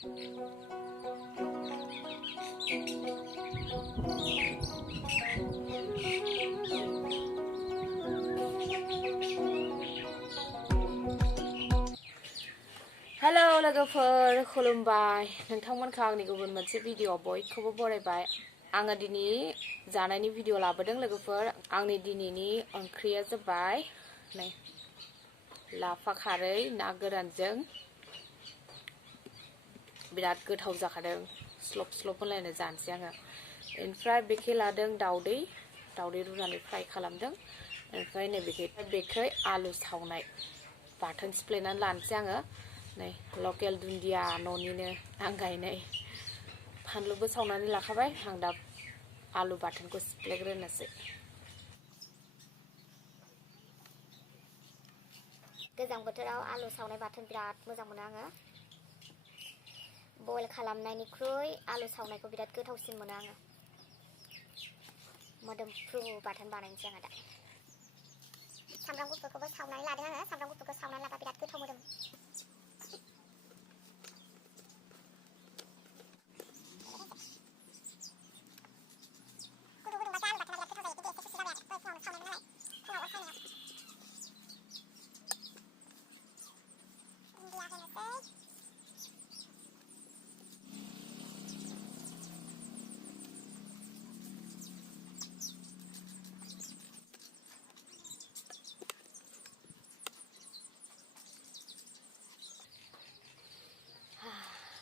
Hello लोगोफोर खुलुमबाय नोंथांमोनखौ आंनि गुबुन मोनसे भिडिअ बयखौबो बरायबाय आङो दिनै जानायनि भिडिअ लाबोदों लोगोफोर आंनि दिनैनि ओंख्रिया जाबाय नै लाफा खारै ना गोरानजों बिराद गोथाव जाखादों स्लब स्लब होनलायनो जानोसै आङो ओमफ्राय बेखै लादों दावदै रुनानै फ्राय खालामदों ओमफ्राय नै बेखै आलु सावनाय बाथोन सिफ्लेनानै लानोसै आङो नै लकेल दुन्दिया न'निनो आं गायनाय फानलुबो सावनानै लाखाबाय आं दा आलु बाथोनखौ सिफ्लेग्रोनोसै गोजां बोथोराव आलु सावनाय बाथोन बिराद मोजां मोनो आङो बयल खालामनायनिख्रुइ आलु सावनायखौ बिराद गोथावसिन मोनो आङो मोदोमफ्रु बाथोन बानायनोसै आङो दा सामब्राम गुफुरखौबो सावनानै लादों आङो सामब्राम गुफुरखौ सावनानै लाबा बिराद गोथाव मोदोमो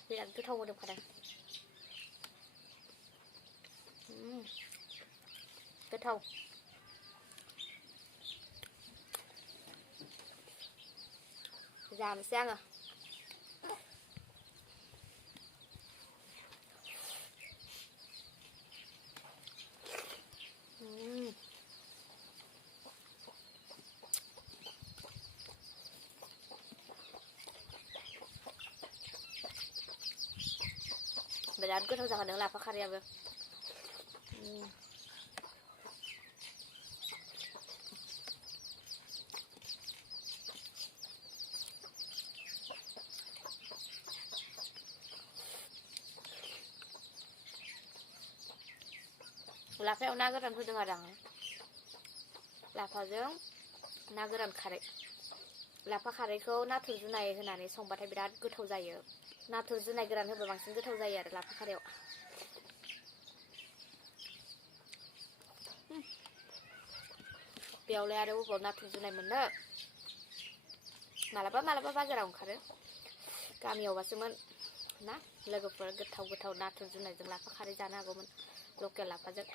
बिराद गोथाव मोदोमखादों गोथाव जानोसै आङो बिराद गोथाव जाखादों लाफा खारैयाबो लाफायाव ना गोरान होदों आरो आङो लाफाजों ना गोरान खारै लाफा खारैखौ नाथुर जुनाय होनानै संबाथाय बिराद गोथाव जायो नाथुर जुनाय गोरान होबा बांसिन गोथाव जायो आरो लाफा खारैयाव बेयावलाय आरो अबाव नाथुर जुनाय मोननो मालाबा मालाबा बाजाराव ओंखारो गामियावबासोमोन ना लोगोफोर गोथाव गोथाव नाथुर जुनायजों लाफा खारै जानो हागौमोन लकेल लाफाजों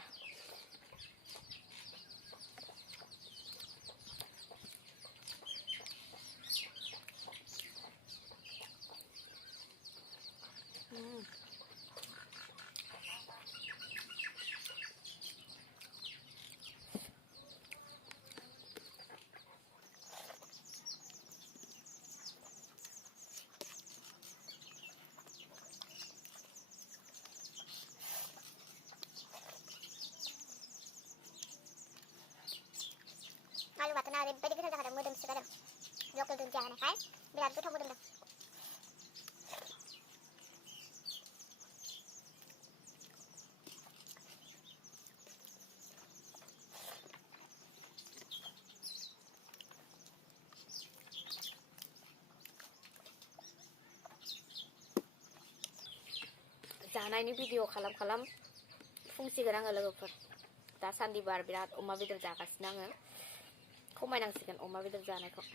आलु बाथोना ओरैबायदि गोथाव जाखादों मोदोमसोगारदों लकेल दुन्दिया होनायखाय बिराद गोथाव मोदोमदों जानायनि भिडिअ खालाम फुंसिगोन आङो लोगोफोर दासान्दि बार बिराद अमा बेदर जागासिनो आङो खमायनांसिगोन अमा बेदर जानायखौ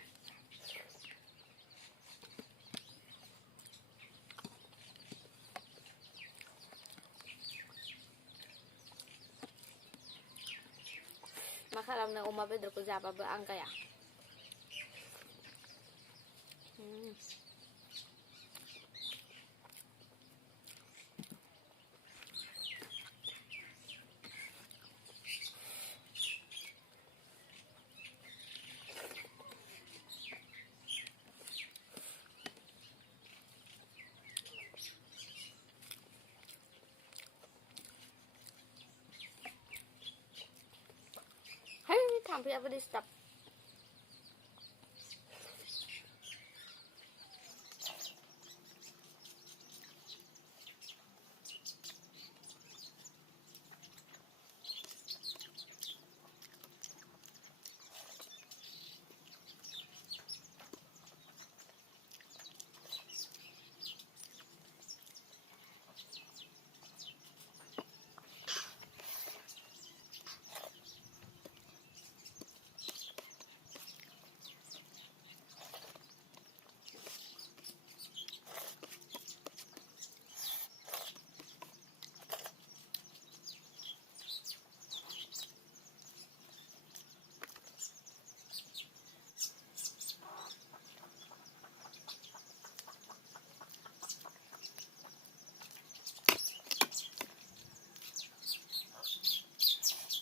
मा खालामनो अमा बेदरखौ जाबाबो आंगाया थाम्फैयाबो डिस्टार्ब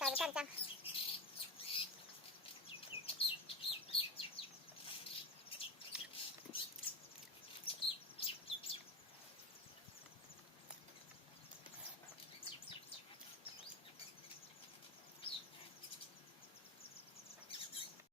जाजाथारजां